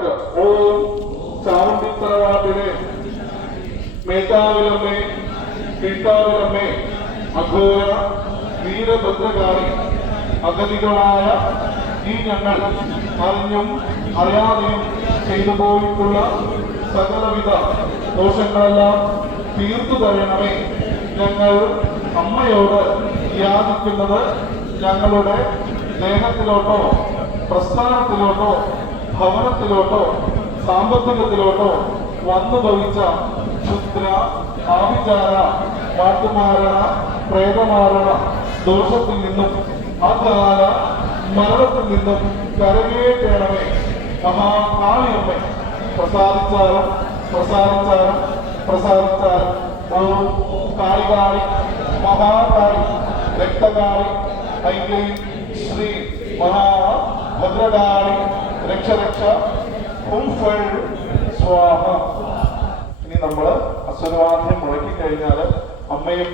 നമുക്ക് ഓം ചാവണ്ടിത്തറവാട്ടിലെ മേത്താവിലമ്മേ പീട്ടാവിലമ്മേ അഘോര വീരഭദ്രകാളി അഗതികളായ ഈ ഞങ്ങൾ അറിഞ്ഞും അറിയാതെയും ചെയ്തു പോയിട്ടുള്ള സകലവിധ ദോഷങ്ങളെല്ലാം തീർത്തു തരണമേ. ഞങ്ങൾ അമ്മയോട് യാചിക്കുന്നത് ഞങ്ങളുടെ ദേഹത്തിലോട്ടോ പ്രസ്ഥാനത്തിലോട്ടോ ഭവനത്തിലോട്ടോ സാമ്പത്തികത്തിലോട്ടോ വന്നു ഭവിച്ച ക്ഷുദ്ര ആഭിചാര മാട്ടുമാരണ പ്രേതമാരണ ദോഷത്തിൽ നിന്നും അകാല മരണത്തിൽ നിന്നും കരകേറ്റണമേ. മഹാകാളിയമ്മേ പ്രസാദിച്ചാലും പ്രസാദിച്ചാലും പ്രസാദിച്ചാലും ഓം കാളികാളി മഹാകാളി രക്തകാളി ഐക്യം ശ്രീ മഹാഭദ്രകാളി രക്ഷരക്ഷ ഫുൾ സ്വാഹ. ഇനി നമ്മൾ അസുരവാദ്യം മുഴക്കി കഴിഞ്ഞാൽ അമ്മയും